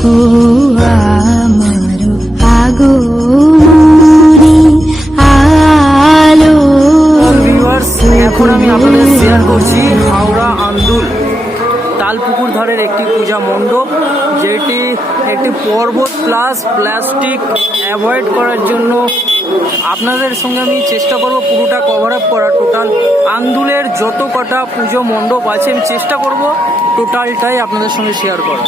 গো আমার আগো আলো এখন আমি আপনাদের শেয়ার করছি হাওড়া আন্দুল তালপুকুর ধারের একটি পূজা মণ্ডপ যেটি একটি পর্বত প্লাস প্লাস্টিক অ্যাভয়েড করার জন্য আপনাদের সঙ্গে আমি চেষ্টা করব পুরোটা কভার আপ করা টোটাল আন্দুলের যত কটা পুজো মণ্ডপ আছে আমি চেষ্টা করব টোটালটাই আপনাদের সঙ্গে শেয়ার করা